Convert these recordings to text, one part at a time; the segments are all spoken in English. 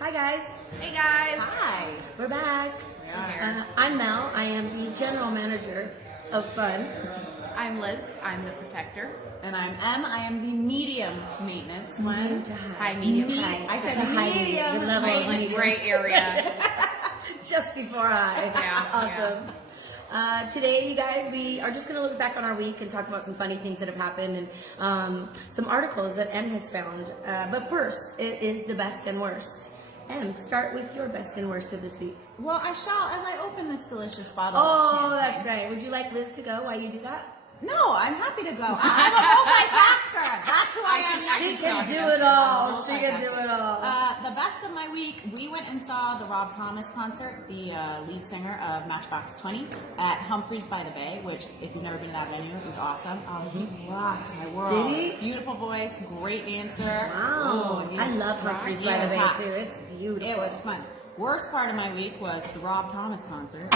Hi guys. Hey guys. Hi. We're back. I'm Mel. I am the general manager of fun. I'm Liz. I'm the protector. And I'm Em. I am the medium maintenance one. Hi, medium. I said That's a high medium. medium. The level of medium. Gray area. Just before high. Yeah. Awesome. Today, you guys, we are just going to look back on our week and talk about some funny things that have happened and some articles that Em has found. But first, it is the best and worst. Em, start with your best and worst of this week. Well, I shall as I open this delicious bottle of Oh, champagne. that's right. Would you like Liz to go while you do that? No, I'm happy to go. I'm a multitasker. That's who I am. She next can to do you. it all. I'm She can do it all. The best of my week, we went and saw the Rob Thomas concert, the lead singer of Matchbox 20, at Humphreys by the Bay, which, if you've never been to that venue, is awesome. He rocked my world. Did he? Beautiful voice, great dancer. Wow. Oh, I love Humphreys by the Bay, hot. too. It's beautiful. It was fun. Worst part of my week was the Rob Thomas concert.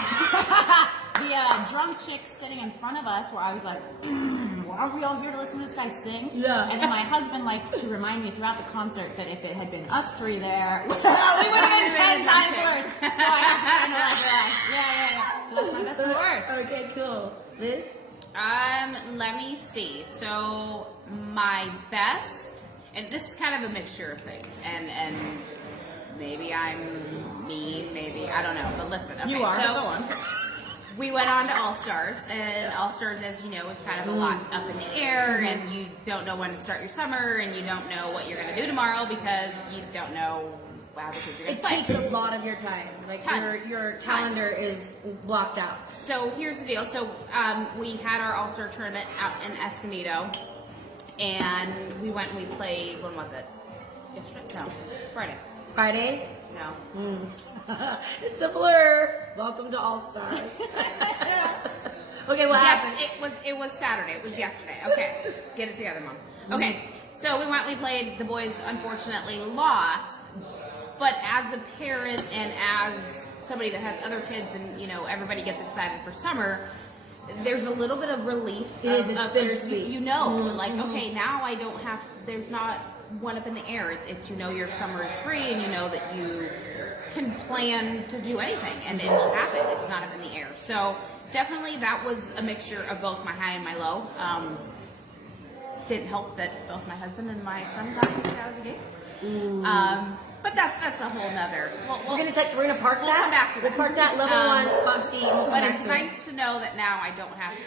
The drunk chick sitting in front of us, where I was like, why are we all here to listen to this guy sing? Yeah. And then my husband liked to remind me throughout the concert that if it had been us three there, we would have been 10 times worse. So I had to kind of like, yeah. That's my best and worst. Okay, cool. Liz? Let me see. So my best, and this is kind of a mixture of things, and maybe I'm mean, maybe I don't know. But listen, okay, You are. so Go on. we went on to All Stars, and All Stars, as you know, is kind of a lot up in the air, and you don't know when to start your summer, and you don't know what you're going to do tomorrow because you don't know how the kids are going It to play. takes a lot of your time. Like Tons. your calendar is blocked out. So here's the deal. So we had our All-Star tournament out in Escondido, and we went and we played, when was it? Yesterday? No. Friday. Friday? No. It's a blur. Welcome to All Stars. Okay, what happened? Yes, it was Saturday. It was yesterday. Okay. Get it together, Mom. Okay. So we went, we played. The boys unfortunately lost. But as a parent and as somebody that has other kids and, you know, everybody gets excited for summer, there's a little bit of relief. It's bittersweet. You know, like, okay, now I don't have, there's not one up in the air. It's you know your summer is free and you know that you can plan to do anything and it will happen. It's not up in the air. So definitely that was a mixture of both my high and my low. Didn't help that both my husband and my son got kicked out of the game. But that's a whole nother. We're gonna park we'll that. come back to We'll that. park that level one spot C and we'll come But back it's to nice to know that now I don't have to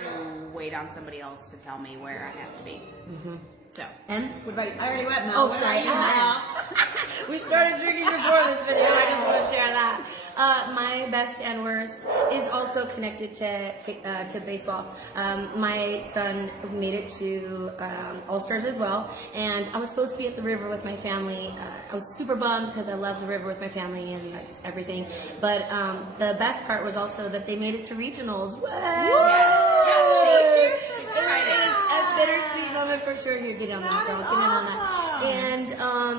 wait on somebody else to tell me where I have to be. So. Em? What about you? I already went, Mel. Oh, What sorry. about you, Mel? We started drinking before this video. I just want to share that. My best and worst is also connected to baseball. My son made it to All Stars as well, and I was supposed to be at the river with my family. I was super bummed because I love the river with my family and that's everything. But the best part was also that they made it to regionals. What? Yes. It is a bittersweet moment for sure. Here, get on that, girl. Get in on that. And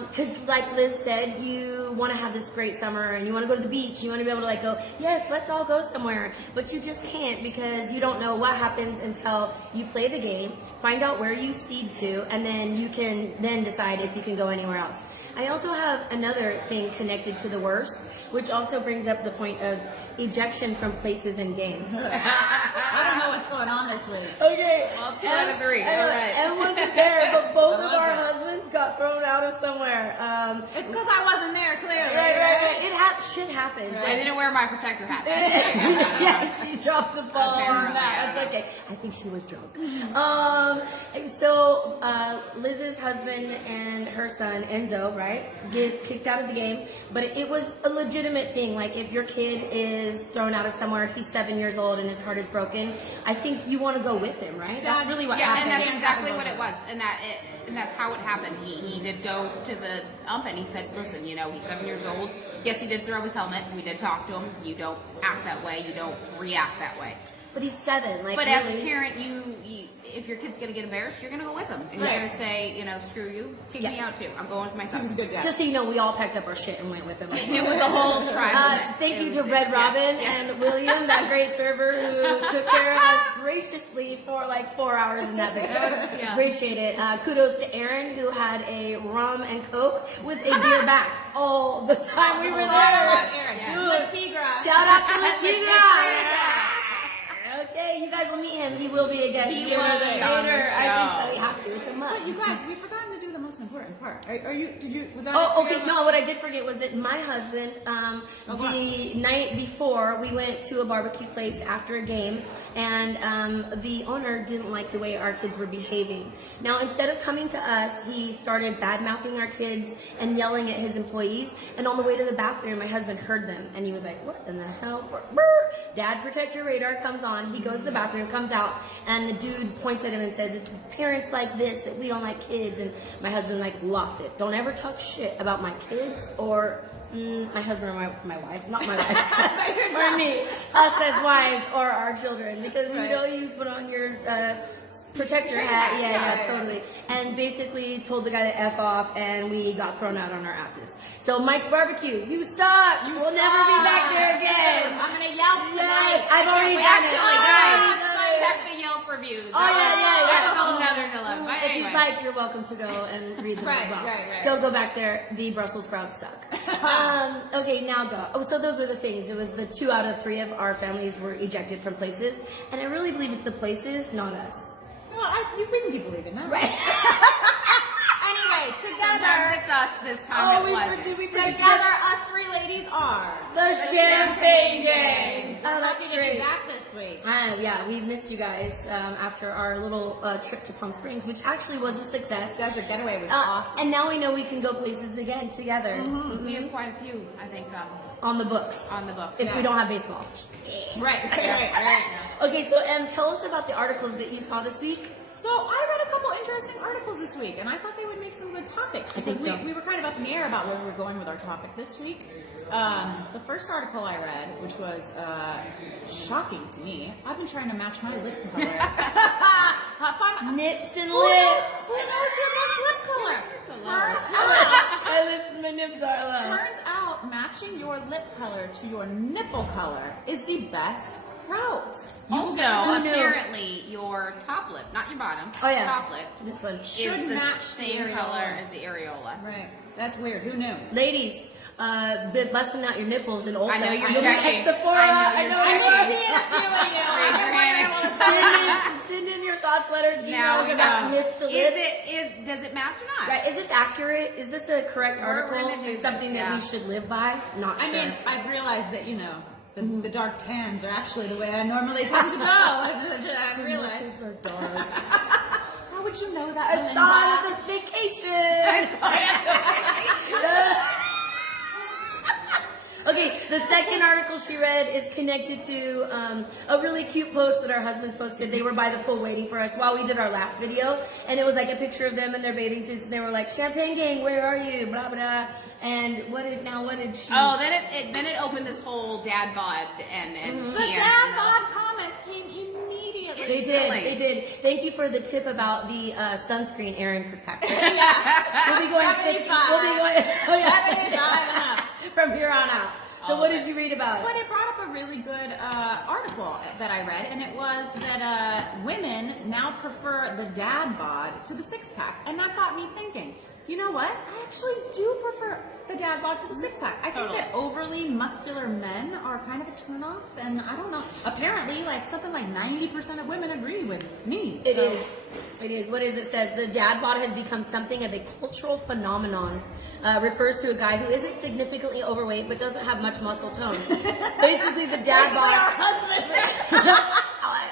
because, like Liz said, you want to have this great summer and you want to go to the beach. You want to be able to like go, yes, let's all go somewhere. But you just can't because you don't know what happens until you play the game, find out where you seed to, and then you can then decide if you can go anywhere else. I also have another thing connected to the worst, which also brings up the point of ejection from places and games. I don't know what's going on this week. Okay. Well, 2 out of 3. All right. Em wasn't there, but both of our husbands got thrown out of somewhere. It's because I wasn't there, clearly. Right. Shit happens. I didn't wear my protector hat. Yeah, she dropped the ball on Apparently, that. I That's don't know. okay. I think she was drunk. Liz's husband and her son, Enzo, right, gets kicked out of the game. But it was a legitimate thing. Like, if your kid is thrown out of somewhere, he's 7 years old and his heart is broken, I think you want to go with him, right? That's really what happened. and that's exactly what it was, and that's how it happened. He did go to the ump and he said, listen, you know, he's 7 years old. Yes, he did throw his helmet. We did talk to him. You don't act that way. You don't react that way. but he's 7. Like, But really. as a parent, you if your kid's gonna get embarrassed, you're gonna go with them, and Right. you're gonna say, you know, screw you, kick me out too. I'm going with my He son. was a good dad. Just so you know, we all packed up our shit and went with him. It was a whole tribe. Thank you to Red Robin and William, that great server who took care of us graciously for like 4 hours in that video. Yeah. Appreciate it. Kudos to Aaron, who had a rum and coke with a beer back all the time we were there. Dude, shout out to La Tigra. Okay, you guys will meet him. He will be a guest He sooner will than be on later. the I think show. so. We have to. It's a must. You guys, we've forgotten to do the most important part. Are you? Did you? Was that? Oh, okay. No, what I did forget was that my husband, the gosh. night before, we went to a barbecue place after a game, and the owner didn't like the way our kids were behaving. Now, instead of coming to us, he started bad-mouthing our kids and yelling at his employees. And on the way to the bathroom, my husband heard them, and he was like, "What in the hell?" Brr. Dad, protect your radar comes on. He goes to the bathroom, comes out, and the dude points at him and says, "It's parents like this that we don't like kids." And my husband like lost it. Don't ever talk shit about my kids or my husband or my wife, not my wife, or me, us as wives or our children, because you know you put on your protector hat, yeah, totally, and basically told the guy to F off, and we got thrown out on our asses. So Mike's Barbecue, you suck. We'll never be back there again. I'm gonna Yelp tonight. Yes, I've already done it. Actually, guys, check the Yelp reviews. Oh, yeah. That's another dilemma. But If you anyway. like, you're welcome to go and read them as Right, well. right. Don't go back there. The Brussels sprouts suck. Okay, now go. Oh, so those were the things. It was the 2 out of 3 of our families were ejected from places, and I really believe it's the places, not us. Well, we can keep believing that. Right. Anyway, Sometimes together, it's us this time. it wasn't. together, us 3 ladies are The Champagne Gang. Oh, that's Lucky to great. be back this week. Yeah, we missed you guys after our little trip to Palm Springs, which actually was a success. Desert getaway was awesome. And now we know we can go places again together We have quite a few, I think, on the books. on the book. If we don't have baseball. Right. Okay, so tell us about the articles that you saw this week. So I read a couple interesting articles this week, and I thought they would make some good topics I think because so. we were kind of up in the air about where we were going with our topic this week. The first article I read, which was shocking to me, I've been trying to match my lip color. Nips and Who lips. knows your best lip color? My lips and my nips are low. Turns out matching your lip color to your nipple color is the best route. Also, Who knew? apparently, your top lip, not your bottom, Oh, yeah. top lip, This one. Should is the match the same areola. color as the areola. Right. That's weird. Who knew? Ladies, been busting out your nipples in Ulta. I know you're You'll be checking. at Sephora. I know I you're know checking. you See it, I feel like, Raise your hand. Send in your thoughts, letters, Now emails we about know. nips to lips. Does it match or not? Right, is this accurate? Is this a correct We're article? gonna do Is something this, that we yeah. should live by? Not I sure. mean, I've realized that, the dark tans are actually the way I normally tend to go. I realized. are dark. How would you know that? I saw it at the vacation. Okay, the second article she read is connected to a really cute post that our husbands posted. They were by the pool waiting for us while we did our last video, and it was like a picture of them in their bathing suits, and they were like, "Champagne Gang, where are you?" Blah blah. And what did she? Oh, then it opened this whole dad bod and The cans dad and bod comments came immediately. They Instantly. did. They did. Thank you for the tip about the sunscreen, Aaron Kirkpatrick. Yeah. We'll be going 50. We'll be going. Oh yeah. 75 and up. From here on out. So what did you read about? But it brought up a really good article that I read, and it was that women now prefer the dad bod to the six-pack. And that got me thinking, you know what? I actually do prefer the dad bod to the six-pack. I think that overly muscular men are kind of a turnoff, and I don't know. Apparently, something like 90% of women agree with me. It is. It is. What is it says? The dad bod has become something of a cultural phenomenon. Refers to a guy who isn't significantly overweight but doesn't have much muscle tone. Basically, the dad bod. Our husband.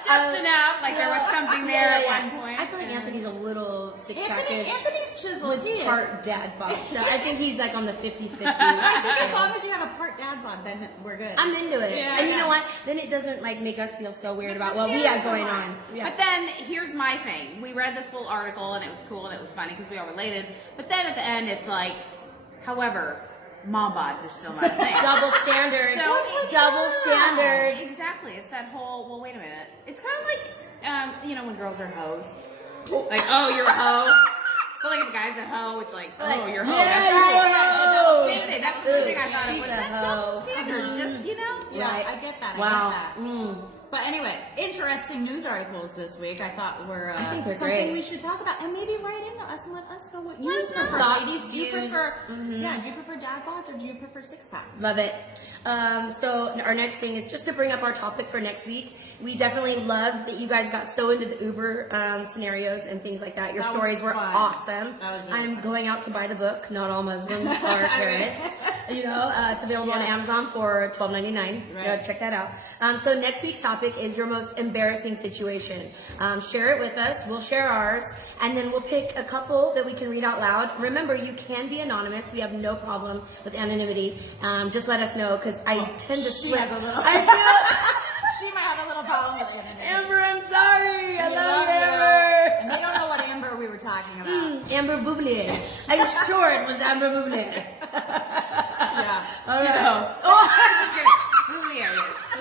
just enough, like there was something there at one point. I feel like Anthony's a little six-packish Anthony's chiseled. with He is. part dad bod. So I think he's like on the 50-50. I think as long as you have a part dad bod, then we're good. I'm into it. Yeah, And you yeah. know what? Then it doesn't make us feel so weird about The what we have standards going are on. high. But then here's my thing. We read this whole article and it was cool and it was funny because we all related. But then at the end it's like, however, mom bods are still not a thing. Double standards. So double standards. Exactly. It's that whole, well, wait a minute. It's kind of like, you know, when girls are hoes. Like, oh, you're a hoe. But like if a guy's a hoe, it's like, oh, you're a hoe. Yeah, That's you're right. a The double hoe. standard. That's the thing I thought She's of. Was a that double hoe. standard? Just, you know? Yeah, Right. I get that. Wow. I get that. But anyway, interesting news articles this week. I thought were think they're something great. we should talk about, and maybe write into us and let us know what you Let us know. prefer. Thoughts, Ladies, do you views. prefer? Yeah, do you prefer dad bods or do you prefer six packs? Love it. So our next thing is just to bring up our topic for next week. We definitely loved that you guys got so into the Uber scenarios and things like that. Your That was stories were fun. awesome. That was really I'm fun. going out to buy the book. Not all Muslims are terrorists. You know, it's available on Yeah. Amazon for $12.99. Right. Check that out. So next week's topic is your most embarrassing situation. Share it with us. We'll share ours, and then we'll pick a couple that we can read out loud. Remember, you can be anonymous. We have no problem with anonymity. Just let us know because I tend to She slip. has a little. I She might have a little problem with it. do. Amber, I'm sorry. I We love love you, you. Amber. And they don't know what Amber we were talking about. Amber Bublier. I'm sure it was Amber Bublier. Yeah. All She's right. a hoe. Oh, Just kidding.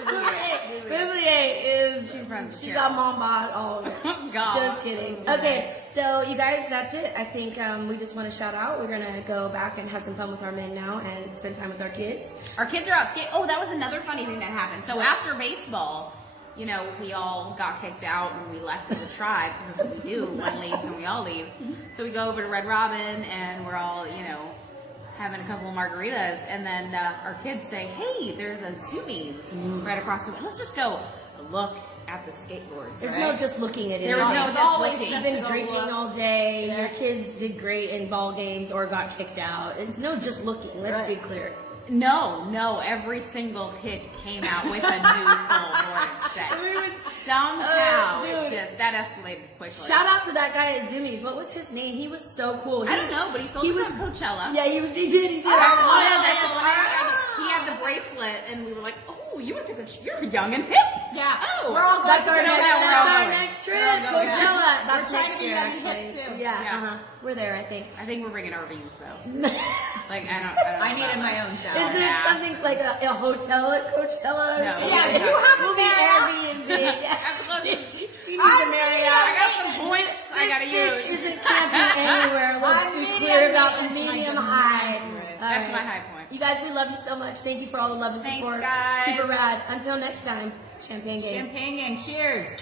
Bouvier. Bublier is. She's friends with She's Carol. got mom bod all over. God. Just kidding. Okay, so you guys, that's it. I think we just want to shout out. We're gonna go back and have some fun with our men now and spend time with our kids. Our kids are out skating. Oh, that was another funny thing that happened. So after baseball, you know, we all got kicked out and we left as a tribe. This is what we do. One leaves and we all leave. So we go over to Red Robin and we're all, you know, having a couple of margaritas. And then our kids say, hey, there's a Zoomies right across the way. Let's just go look at the skateboards. There's right? no just looking at it. There was no It's just always looking. You've Just been to go drinking look. all day. Yeah. Your kids did great in ball games or got kicked out. It's no just looking. Let's be Right. clear. No. Every single kid came out with a new full board set. Somehow, dude. that escalated quickly. Shout out to that guy at Zoomies. What was his name? He was so cool. He I don't was- know, but he sold us at Coachella. Yeah, he did. He did. That's Oh, one yeah, of that's them. one. He had the bracelet, and we were like, "Oh, you went to Coachella. You're young and hip." Yeah. Oh, We're all going That's to our go next. now. That's our going. next trip. We're all going. Coachella. That's We're trying next to be year, ready hip, actually. too. Yeah. Yeah. We're there, I think. I think we're bringing our views though. Like I don't I know needed about my that. own Is shower. there Yeah. something like a hotel at Coachella? Or No. something? Yeah, you have a We'll be Marriott. Airbnb. Yeah. Look, She needs a Marriott. I got some points I gotta This use. bitch isn't camping anywhere. Let's I'm be medium clear about the maintenance, medium my high. demand. All That's right. my high point. You guys, we love you so much. Thank you for all the love and Thanks, support. guys. Super rad. Until next time, champagne game. Champagne gang, cheers.